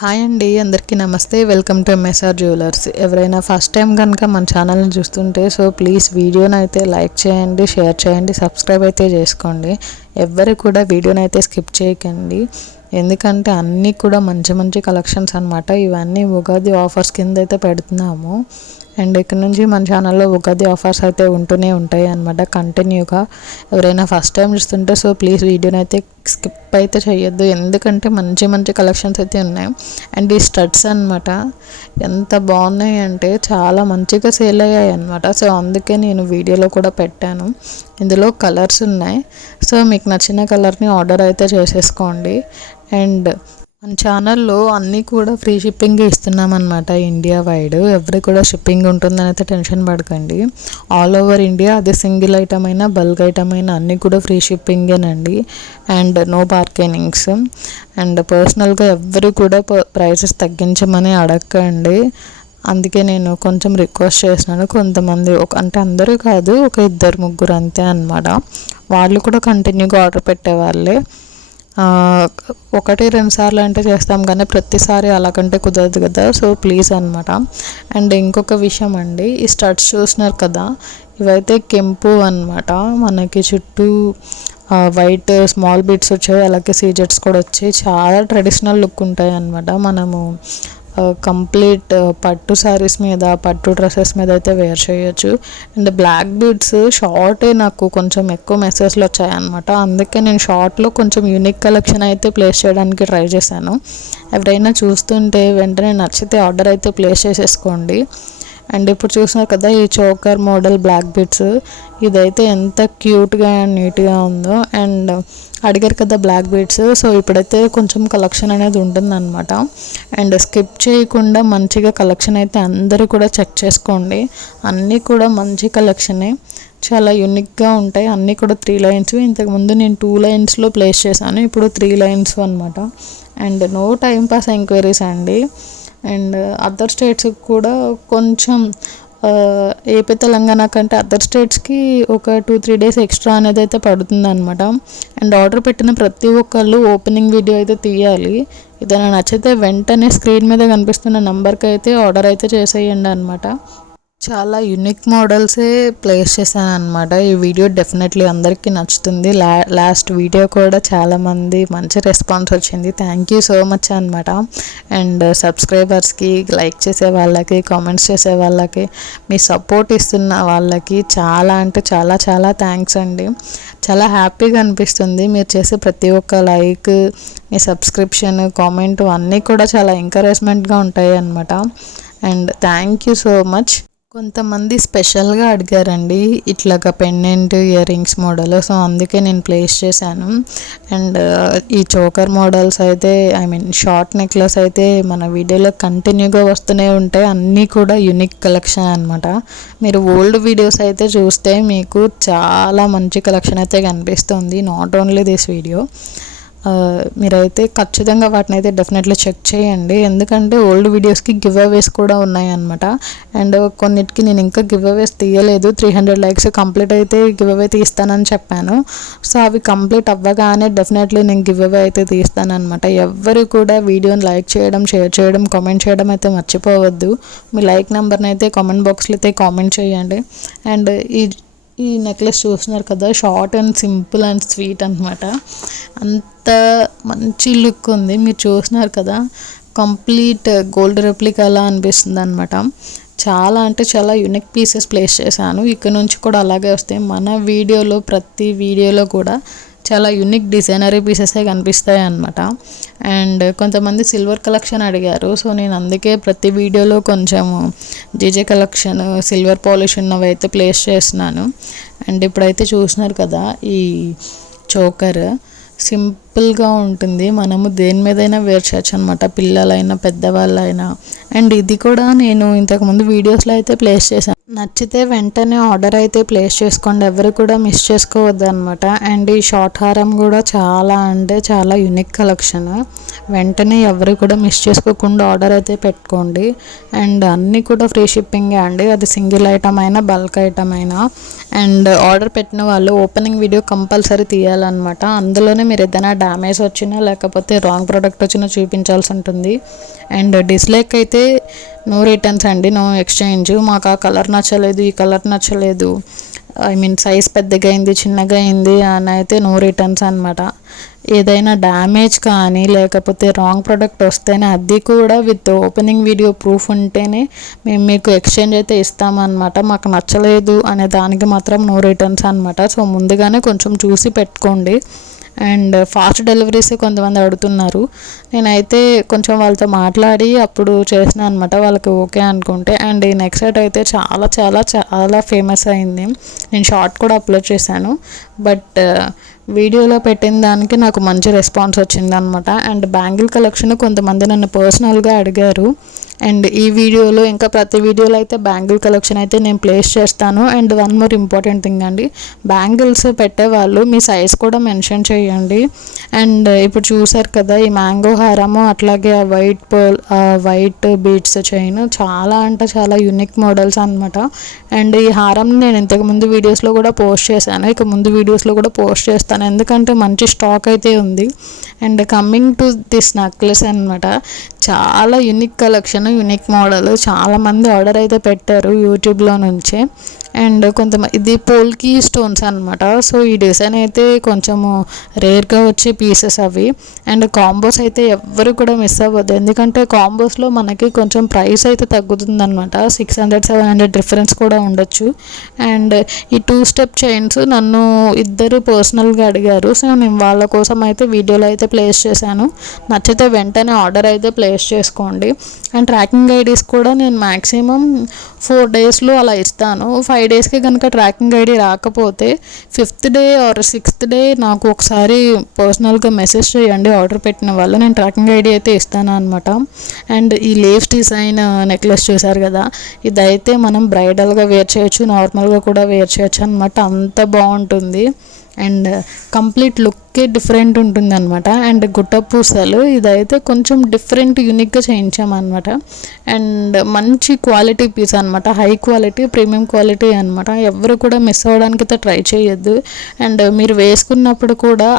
Hi అండి అందరికీ నమస్తే. వెల్కమ్ టు ఎంఎస్ఆర్ జ్యువెలర్స్ ఎవరైనా ఫస్ట్ టైం కనుక మన ఛానల్ని చూస్తుంటే సో ప్లీజ్ వీడియోని అయితే లైక్ చేయండి షేర్ చేయండి సబ్స్క్రైబ్ అయితే చేసుకోండి. ఎవ్వరు కూడా వీడియోని అయితే స్కిప్ చేయకండి. ఎందుకంటే అన్నీ కూడా మంచి మంచి కలెక్షన్స్ అనమాట ఇవన్నీ ఉగాది ఆఫర్స్ కింద అయితే పెడుతున్నాము. అండ్ ఇక్కడ నుంచి మన ఛానల్లో ఉగాది ఆఫర్స్ అయితే ఉంటూనే ఉంటాయి అనమాట కంటిన్యూగా ఎవరైనా ఫస్ట్ టైం చూస్తుంటే సో ప్లీజ్ వీడియోని అయితే స్కిప్ అయితే చేయొద్దు. ఎందుకంటే మంచి మంచి కలెక్షన్స్ అయితే ఉన్నాయి. అండ్ ఈ స్టడ్స్ అనమాట ఎంత బాగున్నాయి అంటే చాలా మంచిగా సేల్ అయ్యాయి అనమాట సో అందుకే నేను వీడియోలో కూడా పెట్టాను. ఇందులో కలర్స్ ఉన్నాయి. సో మీకు నచ్చిన కలర్ని ఆర్డర్ అయితే చేసేసుకోండి. అండ్ మన ఛానల్లో అన్నీ కూడా ఫ్రీ షిప్పింగ్ ఇస్తున్నాం అనమాట ఇండియా వైడ్ ఎవరి కూడా షిప్పింగ్ ఉంటుందని అయితే టెన్షన్ పడకండి. ఆల్ ఓవర్ ఇండియా అది సింగిల్ ఐటమ్ అయినా బల్క్ ఐటమ్ అయినా అన్నీ కూడా ఫ్రీ షిప్పింగేనండి అండ్ నో బార్గెనింగ్స్ అండ్ పర్సనల్గా ఎవరు కూడా ప్రైసెస్ తగ్గించమని అడగండి అందుకే నేను కొంచెం రిక్వెస్ట్ చేసినాను. కొంతమంది ఒక అంటే అందరూ కాదు ఒక ఇద్దరు ముగ్గురు అంతే అనమాట వాళ్ళు కూడా కంటిన్యూగా ఆర్డర్ పెట్టేవాళ్ళే. ఒకటి రెండు సార్లు అంటే చేస్తాం కానీ ప్రతిసారి అలాగంటే కుదరదు కదా. సో ప్లీజ్ అనమాట అండ్ ఇంకొక విషయం అండి ఈ స్టడ్స్ చూసినారు కదా ఇవైతే కెంపు అనమాట మనకి చుట్టూ వైట్ స్మాల్ బీట్స్ వచ్చాయి అలాగే సీజెట్స్ కూడా వచ్చాయి. చాలా ట్రెడిషనల్ లుక్ ఉంటాయి అనమాట మనము. కంప్లీట్ పట్టు శారీస్ మీద పట్టు డ్రెస్సెస్ మీద అయితే వేర్ చేయొచ్చు. అండ్ బ్లాక్ బీడ్స్ షార్టే నాకు కొంచెం ఎక్కువ మెసేజ్లు వచ్చాయన్నమాట. అందుకే నేను షార్ట్లో కొంచెం యూనిక్ కలెక్షన్ అయితే ప్లేస్ చేయడానికి ట్రై చేశాను. ఎవరైనా చూస్తుంటే వెంటనే నచ్చితే ఆర్డర్ అయితే ప్లేస్ చేసేసుకోండి. అండ్ ఇప్పుడు చూసినారు కదా ఈ చోకర్ మోడల్ బ్లాక్ బిట్స్ ఇదైతే ఎంత క్యూట్గా అండ్ నీట్గా ఉందో. అండ్ అడిగారు కదా బ్లాక్ బీడ్స్ సో ఇప్పుడైతే కొంచెం కలెక్షన్ అనేది ఉంటుందన్నమాట. అండ్ స్కిప్ చేయకుండా మంచిగా కలెక్షన్ అయితే అందరూ కూడా చెక్ చేసుకోండి. అన్నీ కూడా మంచి కలెక్షనే చాలా యూనిక్గా ఉంటాయి. అన్నీ కూడా త్రీ లైన్స్ ఇంతకుముందు నేను టూ లైన్స్లో ప్లేస్ చేశాను. ఇప్పుడు త్రీ లైన్స్ అనమాట and no time pass enquiries అండి. అండ్ అదర్ స్టేట్స్కి కూడా కొంచెం ఏపీ తెలంగాణ కంటే అదర్ స్టేట్స్కి ఒక టూ త్రీ డేస్ ఎక్స్ట్రా అనేది అయితే పడుతుంది అనమాట అండ్ ఆర్డర్ పెట్టిన ప్రతి ఒక్కళ్ళు ఓపెనింగ్ వీడియో అయితే తీయాలి. ఏదైనా నచ్చితే వెంటనే స్క్రీన్ మీద కనిపిస్తున్న నెంబర్కి అయితే ఆర్డర్ అయితే చేసేయండి అనమాట చాలా యునిక్ మోడల్సే ప్లేస్ చేశాను అనమాట ఈ వీడియో డెఫినెట్లీ అందరికీ నచ్చుతుంది. లా లాస్ట్ వీడియో కూడా చాలామంది మంచి రెస్పాన్స్ వచ్చింది. థ్యాంక్ యూ సో మచ్ అనమాట అండ్ సబ్స్క్రైబర్స్కి లైక్ చేసే వాళ్ళకి కామెంట్స్ చేసే వాళ్ళకి మీ సపోర్ట్ ఇస్తున్న వాళ్ళకి చాలా అంటే చాలా చాలా థ్యాంక్స్ అండి. చాలా హ్యాపీగా అనిపిస్తుంది. మీరు చేసే ప్రతి ఒక్క లైక్ మీ సబ్స్క్రిప్షన్ కామెంట్ అన్నీ కూడా చాలా ఎంకరేజ్మెంట్గా ఉంటాయి అనమాట and thank you so much కొంతమంది స్పెషల్గా అడిగారండి. ఇట్లాగ pendant ear rings model. So అందుకే నేను ప్లేస్ చేశాను. అండ్ ఈ చోకర్ మోడల్స్ అయితే ఐ మీన్ షార్ట్ నెక్లెస్ అయితే మన వీడియోలో కంటిన్యూగా వస్తూనే ఉంటాయి. అన్నీ కూడా యునిక్ కలెక్షన్ అనమాట మీరు ఓల్డ్ వీడియోస్ అయితే చూస్తే మీకు చాలా మంచి కలెక్షన్ అయితే కనిపిస్తుంది. Not only this video. మీరైతే ఖచ్చితంగా వాటిని అయితే డెఫినెట్లీ చెక్ చేయండి. ఎందుకంటే ఓల్డ్ వీడియోస్కి గివ్ అవేస్ కూడా ఉన్నాయన్నమాట. అండ్ కొన్నిటికి నేను ఇంకా గివ్ అవేస్ తీయలేదు. త్రీ హండ్రెడ్ లైక్స్ కంప్లీట్ అయితే గివ్ అవే తీస్తానని చెప్పాను. సో అవి కంప్లీట్ అవ్వగానే డెఫినెట్లీ నేను గివ్ అవే అయితే తీస్తానమాట ఎవరు కూడా వీడియోని లైక్ చేయడం షేర్ చేయడం కామెంట్ చేయడం అయితే మర్చిపోవద్దు. మీ లైక్ నెంబర్ని అయితే కామెంట్ బాక్స్లో అయితే కామెంట్ చేయండి. అండ్ ఈ ఈ నెక్లెస్ చూస్తున్నారు కదా short and simple and sweet అనమాట అంత మంచి లుక్ ఉంది. మీరు చూస్తున్నారు కదా కంప్లీట్ గోల్డ్ రెప్లికాలా అనిపిస్తుంది అనమాట చాలా అంటే చాలా యునిక్ పీసెస్ ప్లేస్ చేశాను. ఇక్కడ నుంచి కూడా అలాగే వస్తాయి మన వీడియోలో ప్రతి వీడియోలో కూడా చాలా యూనిక్ డిజైనరీ పీసెసే కనిపిస్తాయి అనమాట అండ్ కొంతమంది సిల్వర్ కలెక్షన్ అడిగారు. సో నేను అందుకే ప్రతి వీడియోలో కొంచెం జీజే కలెక్షన్ సిల్వర్ పాలిష్ ఉన్నవి అయితే ప్లేస్ చేస్తున్నాను. అండ్ ఇప్పుడైతే చూసినారు కదా ఈ చోకర్ సింపుల్గా ఉంటుంది. మనము దేని మీదైనా వేర్ చేయొచ్చు అనమాట పిల్లలైనా పెద్దవాళ్ళైనా. అండ్ ఇది కూడా నేను ఇంతకుముందు వీడియోస్లో అయితే ప్లేస్ చేశాను. నచ్చితే వెంటనే ఆర్డర్ అయితే ప్లేస్ చేసుకోండి. ఎవరు కూడా మిస్ చేసుకోవద్దు అనమాట అండ్ ఈ షార్ట్ హారం కూడా చాలా అంటే చాలా యునిక్ కలెక్షన్. వెంటనే ఎవరు కూడా మిస్ చేసుకోకుండా ఆర్డర్ అయితే పెట్టుకోండి. అండ్ అన్నీ కూడా ఫ్రీ షిప్పింగే అండి. అది సింగిల్ ఐటమ్ అయినా బల్క్ ఐటమ్ అయినా. అండ్ ఆర్డర్ పెట్టిన వాళ్ళు ఓపెనింగ్ వీడియో కంపల్సరీ తీయాలన్నమాట. అందులోనే మీరు ఏదైనా డ్యామేజ్ వచ్చినా లేకపోతే రాంగ్ ప్రోడక్ట్ వచ్చినా చూపించాల్సి ఉంటుంది. అండ్ డిస్లైక్ అయితే నో రిటర్న్స్ అండి నో ఎక్స్చేంజ్ మాకు ఆ కలర్ నచ్చలేదు ఈ కలర్ నచ్చలేదు. ఐ మీన్ సైజ్ పెద్దగా అయింది చిన్నగా అయింది అని అయితే నో రిటర్న్స్ అనమాట ఏదైనా డ్యామేజ్ కానీ లేకపోతే రాంగ్ ప్రోడక్ట్ వస్తేనే అది కూడా విత్ ఓపెనింగ్ వీడియో ప్రూఫ్ ఉంటేనే మేము మీకు ఎక్స్చేంజ్ అయితే ఇస్తామన్నమాట. మాకు నచ్చలేదు అనే దానికి మాత్రం నో రిటర్న్స్ అనమాట సో ముందుగానే కొంచెం చూసి పెట్టుకోండి. అండ్ ఫాస్ట్ డెలివరీస్ కొంతమంది అడుగుతున్నారు. నేనైతే కొంచెం వాళ్ళతో మాట్లాడి అప్పుడు చేసిన అనమాట వాళ్ళకి ఓకే అనుకుంటే. అండ్ ఈ నెక్స్ట్ సెట్ అయితే చాలా చాలా చాలా ఫేమస్ అయింది. నేను షార్ట్ కూడా అప్లోడ్ చేశాను. బట్ వీడియోలో పెట్టిన దానికి నాకు మంచి రెస్పాన్స్ వచ్చింది అనమాట అండ్ బ్యాంగిల్ కలెక్షన్ కొంతమంది నన్ను పర్సనల్గా అడిగారు. అండ్ ఈ వీడియోలో ఇంకా ప్రతి వీడియోలో అయితే బ్యాంగిల్ కలెక్షన్ అయితే నేను ప్లేస్ చేస్తాను. And one more important thing అండి. బ్యాంగిల్స్ పెట్టేవాళ్ళు మీ సైజ్ కూడా మెన్షన్ చేయండి. అండ్ ఇప్పుడు చూసారు కదా ఈ మ్యాంగో హారము అట్లాగే ఆ white pearl white beads chain చాలా అంటే చాలా యూనిక్ మోడల్స్ అనమాట అండ్ ఈ హారం నేను ఇంతకుముందు వీడియోస్లో కూడా పోస్ట్ చేశాను. ఇక ముందు వీడియోస్లో కూడా పోస్ట్ చేస్తాను. ఎందుకంటే మంచి స్టాక్ అయితే ఉంది. And coming to this necklace అనమాట చాలా యూనిక్ కలెక్షన్ యూనిక్ మోడల్ చాలామంది ఆర్డర్ అయితే పెట్టారు యూట్యూబ్లో నుంచే. అండ్ కొంతమంది ఇది పోల్కి స్టోన్స్ అనమాట సో ఈ డిజైన్ అయితే కొంచెము రేర్గా వచ్చే పీసెస్ అవి. అండ్ కాంబోస్ అయితే ఎవ్వరు కూడా మిస్ అవ్వద్దు. ఎందుకంటే కాంబోస్లో మనకి కొంచెం ప్రైస్ అయితే తగ్గుతుంది అనమాట six hundred seven hundred difference కూడా ఉండొచ్చు. అండ్ ఈ టూ స్టెప్ చైన్స్ నన్ను ఇద్దరు పర్సనల్గా అడిగారు. సో నేను వాళ్ళ కోసం అయితే వీడియోలో అయితే ప్లేస్ చేశాను. నచ్చితే వెంటనే ఆర్డర్ అయితే ప్లేస్ చేసుకోండి. అండ్ ట్రాకింగ్ ఐడీస్ కూడా నేను మ్యాక్సిమం ఫోర్ డేస్లో అలా ఇస్తాను. ఫైవ్ ఫైవ్ డేస్కి కనుక ట్రాకింగ్ ఐడి రాకపోతే fifth day or sixth day నాకు ఒకసారి పర్సనల్గా మెసేజ్ చేయండి ఆర్డర్ పెట్టిన వాళ్ళు నేను ట్రాకింగ్ ఐడి అయితే ఇస్తాను అనమాట అండ్ ఈ లేవ్స్ డిజైన్ నెక్లెస్ చూసారు కదా ఇదైతే మనం బ్రైడల్గా వేర్ చేయొచ్చు నార్మల్గా కూడా వేర్ చేయొచ్చు అనమాట అంత బాగుంటుంది. అండ్ కంప్లీట్ లుక్కే డిఫరెంట్ ఉంటుంది అనమాట అండ్ గుట్ట పూసలు ఇదైతే కొంచెం డిఫరెంట్ యూనిక్గా చేయించామన్నమాట. అండ్ మంచి క్వాలిటీ పీస్ అనమాట హై క్వాలిటీ ప్రీమియం క్వాలిటీ అనమాట ఎవరు కూడా మిస్ అవ్వడానికి అయితే ట్రై చేయొద్దు. అండ్ మీరు వేసుకున్నప్పుడు కూడా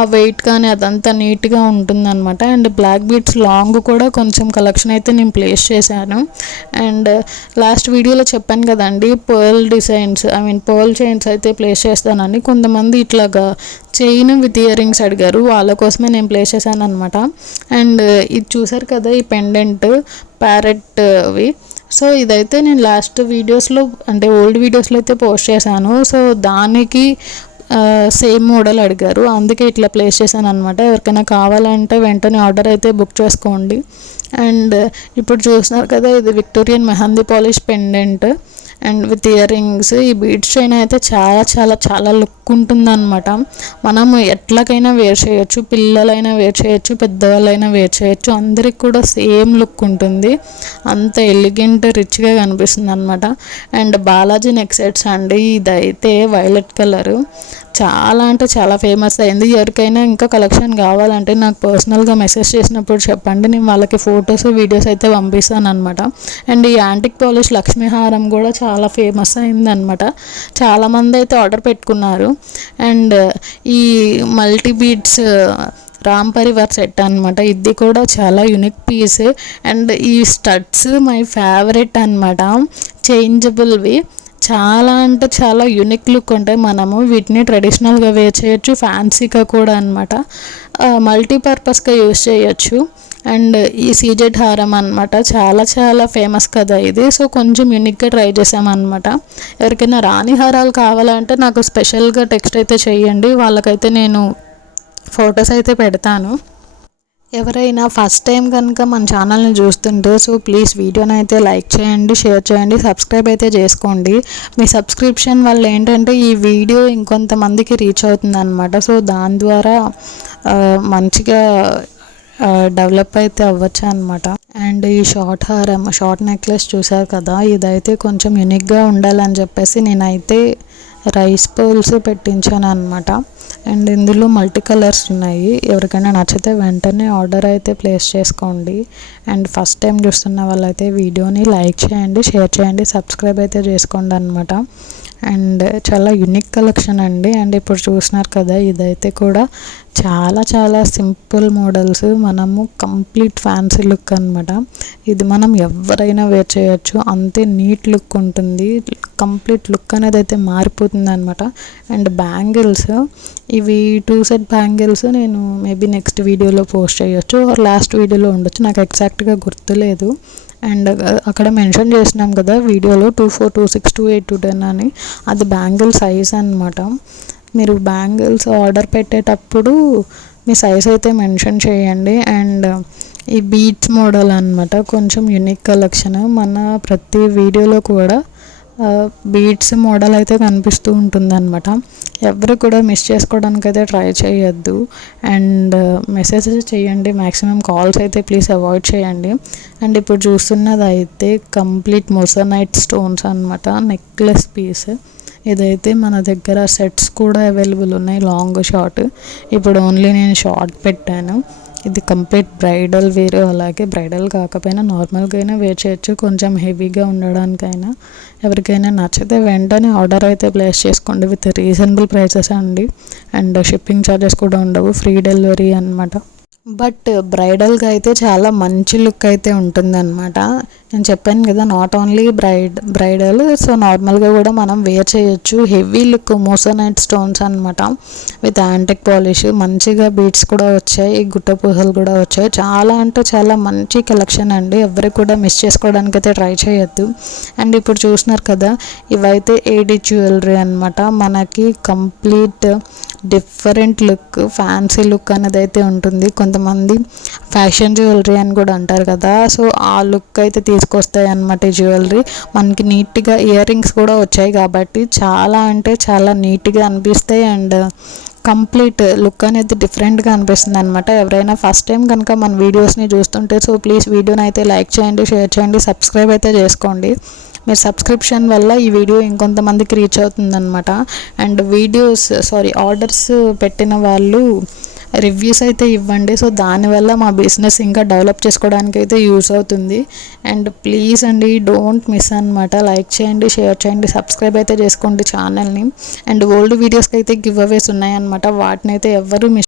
ఆ వెయిట్ కానీ అదంతా నీట్గా ఉంటుందన్నమాట. అండ్ బ్లాక్ బీట్స్ లాంగ్ కూడా కొంచెం కలెక్షన్ అయితే నేను ప్లేస్ చేశాను. అండ్ లాస్ట్ వీడియోలో చెప్పాను కదండి pearl designs I mean pearl chains అయితే ప్లేస్ చేస్తానని. కొంతమంది ఇట్లాగా చైన్ విత్ ఇయర్ రింగ్స్ అడిగారు వాళ్ళ కోసమే నేను ప్లేస్ చేశాను అనమాట అండ్ ఇది చూసారు కదా ఈ పెండెంట్ ప్యారెట్వి సో ఇదైతే నేను లాస్ట్ వీడియోస్లో అంటే ఓల్డ్ వీడియోస్లో అయితే పోస్ట్ చేశాను. సో దానికి సేమ్ మోడల్ అడిగారు. అందుకే ఇట్లా ప్లేస్ చేశాను అనమాట ఎవరికైనా కావాలంటే వెంటనే ఆర్డర్ అయితే బుక్ చేసుకోండి. అండ్ ఇప్పుడు చూస్తున్నారు కదా ఇది Victorian mehndi polish pendant and with ear rings ఈ బీడ్స్ చైన్ అయితే చాలా చాలా చాలా లుక్ ఉంటుందన్నమాట. మనం ఎట్లకైనా వేర్ చేయొచ్చు పిల్లలైనా వేర్ చేయొచ్చు పెద్దవాళ్ళైనా వేర్ చేయొచ్చు అందరికి కూడా సేమ్ లుక్ ఉంటుంది. అంత ఎలిగెంట్ రిచ్గా కనిపిస్తుంది అనమాట అండ్ బాలాజీ నెక్ సెట్స్ అండి ఇదైతే వైలెట్ కలరు చాలా అంటే చాలా ఫేమస్ అయింది. ఎవరికైనా ఇంకా కలెక్షన్ కావాలంటే నాకు పర్సనల్గా మెసేజ్ చేసినప్పుడు చెప్పండి. నేను వాళ్ళకి ఫొటోస్ వీడియోస్ అయితే పంపిస్తాను అనమాట అండ్ ఈ యాంటిక్ పాలిష్ లక్ష్మీహారం కూడా చాలా చాలా ఫేమస్ అయిందనమాట చాలామంది అయితే ఆర్డర్ పెట్టుకున్నారు. అండ్ ఈ multi beads Ram Parivar set అనమాట ఇది కూడా చాలా యునిక్ పీస్ అండ్ ఈ స్టడ్స్ మై ఫేవరెట్ అనమాట చేంజబుల్వి చాలా అంటే చాలా యూనిక్ లుక్ ఉంటాయి. మనము వీటిని ట్రెడిషనల్గా వేర్ చేయొచ్చు ఫ్యాన్సీగా కూడా అనమాట మల్టీపర్పస్గా యూస్ చేయొచ్చు. అండ్ ఈ సీజెడ్ హారం అనమాట చాలా చాలా ఫేమస్ కదా ఇది. సో కొంచెం యూనిక్గా ట్రై చేసామన్నమాట. ఎవరికైనా రాణి హారాలు కావాలంటే నాకు స్పెషల్గా టెక్స్ట్ అయితే చేయండి. వాళ్ళకైతే నేను ఫొటోస్ అయితే పెడతాను. ఎవరైనా ఫస్ట్ టైం కనుక మన ఛానల్ని చూస్తుంటే సో ప్లీజ్ వీడియోని అయితే లైక్ చేయండి షేర్ చేయండి సబ్స్క్రైబ్ అయితే చేసుకోండి. మీ సబ్స్క్రిప్షన్ వల్ల ఏంటంటే ఈ వీడియో ఇంకొంతమందికి రీచ్ అవుతుంది అనమాట సో దాని ద్వారా మంచిగా డెవలప్ అయితే అవ్వచ్చు అనమాట అండ్ ఈ షార్ట్ హారం షార్ట్ నెక్లెస్ చూసారు కదా ఇదైతే కొంచెం యూనిక్గా ఉండాలని చెప్పేసి నేనైతే రైస్ పోల్స్ పెట్టించాను అనమాట అండ్ ఇందులో మల్టీ కలర్స్ ఉన్నాయి. ఎవరికైనా నచ్చితే వెంటనే ఆర్డర్ అయితే ప్లేస్ చేసుకోండి. అండ్ ఫస్ట్ టైం చూస్తున్న వాళ్ళైతే వీడియోని లైక్ చేయండి షేర్ చేయండి సబ్స్క్రైబ్ అయితే చేసుకోండి అనమాట అండ్ చాలా యునిక్ కలెక్షన్ అండి. అండ్ ఇప్పుడు చూసినారు కదా ఇదైతే కూడా చాలా చాలా సింపుల్ మోడల్స్ మనము కంప్లీట్ ఫ్యాన్సీ లుక్ అనమాట ఇది మనం ఎవరైనా వేర్ చేయొచ్చు. అంతే నీట్ లుక్ ఉంటుంది. కంప్లీట్ లుక్ అనేది అయితే మారిపోతుంది అనమాట అండ్ బ్యాంగిల్స్ ఇవి టూ సెట్ బ్యాంగిల్స్ నేను మేబీ నెక్స్ట్ వీడియోలో పోస్ట్ చేయొచ్చు. లాస్ట్ వీడియోలో ఉండొచ్చు. నాకు ఎగ్జాక్ట్గా గుర్తులేదు. అండ్ అక్కడ మెన్షన్ చేసినాం కదా వీడియోలో two four two six two eight two ten అని. అది బ్యాంగిల్ సైజ్ అనమాట మీరు బ్యాంగిల్స్ ఆర్డర్ పెట్టేటప్పుడు మీ సైజ్ అయితే మెన్షన్ చేయండి. అండ్ ఈ బీట్స్ మోడల్ అనమాట కొంచెం యునిక్ కలెక్షన్. మన ప్రతి వీడియోలో కూడా బీట్స్ మోడల్ అయితే కనిపిస్తూ ఉంటుంది అనమాట ఎవరు కూడా మిస్ చేసుకోవడానికి అయితే ట్రై చేయొద్దు. అండ్ మెసేజెస్ చేయండి మ్యాక్సిమం కాల్స్ అయితే ప్లీజ్ అవాయిడ్ చేయండి. అండ్ ఇప్పుడు చూస్తున్నది అయితే కంప్లీట్ మొసనైట్ స్టోన్స్ అనమాట నెక్లెస్ పీస్ ఇదైతే మన దగ్గర సెట్స్ కూడా అవైలబుల్ ఉన్నాయి లాంగ్ షార్ట్ ఇప్పుడు ఓన్లీ నేను షార్ట్ పెట్టాను. ఇది కంప్లీట్ బ్రైడల్ వేర్ అలాగే బ్రైడల్ కాకపోయినా నార్మల్గా అయినా వేర్ చేయొచ్చు. కొంచెం హెవీగా ఉండడానికైనా ఎవరికైనా నచ్చితే వెంటనే ఆర్డర్ అయితే ప్లేస్ చేసుకోండి విత్ రీజనబుల్ ప్రైసెస్ అండి. అండ్ షిప్పింగ్ ఛార్జెస్ కూడా ఉండవు. ఫ్రీ డెలివరీ అనమాట బట్ బ్రైడల్గా అయితే చాలా మంచి లుక్ అయితే ఉంటుందన్నమాట. నేను చెప్పాను కదా not only bride bridal so నార్మల్గా కూడా మనం వేర్ చేయొచ్చు. హెవీ లుక్ మోసనైట్ స్టోన్స్ అనమాట విత్ యాంటిక్ పాలిష్ మంచిగా బీట్స్ కూడా వచ్చాయి గుట్ట పూసలు కూడా వచ్చాయి. చాలా అంటే చాలా మంచి కలెక్షన్ అండి. ఎవరు కూడా మిస్ చేసుకోవడానికి అయితే ట్రై చేయొద్దు. అండ్ ఇప్పుడు చూసినారు కదా ఇవైతే ఏడి జ్యువెలరీ అనమాట మనకి complete different look fancy look అనేది అయితే ఉంటుంది. కొంతమంది ఫ్యాషన్ జ్యువెలరీ అని కూడా అంటారు కదా. సో ఆ లుక్ అయితే తీసుకొస్తాయి అనమాట ఈ జ్యువెలరీ మనకి నీట్గా ఇయర్ రింగ్స్ కూడా వచ్చాయి కాబట్టి చాలా అంటే చాలా నీట్గా అనిపిస్తాయి అండ్ కంప్లీట్ లుక్ అనేది డిఫరెంట్గా అనిపిస్తుంది అనమాట ఎవరైనా ఫస్ట్ టైం కనుక మన వీడియోస్ని చూస్తుంటే సో ప్లీజ్ వీడియోని అయితే లైక్ చేయండి షేర్ చేయండి సబ్స్క్రైబ్ అయితే చేసుకోండి. మీరు సబ్స్క్రిప్షన్ వల్ల ఈ వీడియో ఇంకొంతమందికి రీచ్ అవుతుందన్నమాట. అండ్ వీడియోస్ సారీ ఆర్డర్స్ పెట్టిన వాళ్ళు రివ్యూస్ అయితే ఇవ్వండి. సో దానివల్ల మా బిజినెస్ ఇంకా డెవలప్ చేసుకోవడానికి అయితే యూస్ అవుతుంది. అండ్ ప్లీజ్ అండి డోంట్ మిస్ అనమాట లైక్ చేయండి షేర్ చేయండి సబ్స్క్రైబ్ అయితే చేసుకోండి ఛానల్ని అండ్ ఓల్డ్ వీడియోస్కి అయితే గివ్ అవేస్ ఉన్నాయన్నమాట. వాటిని అయితే ఎవరు మిస్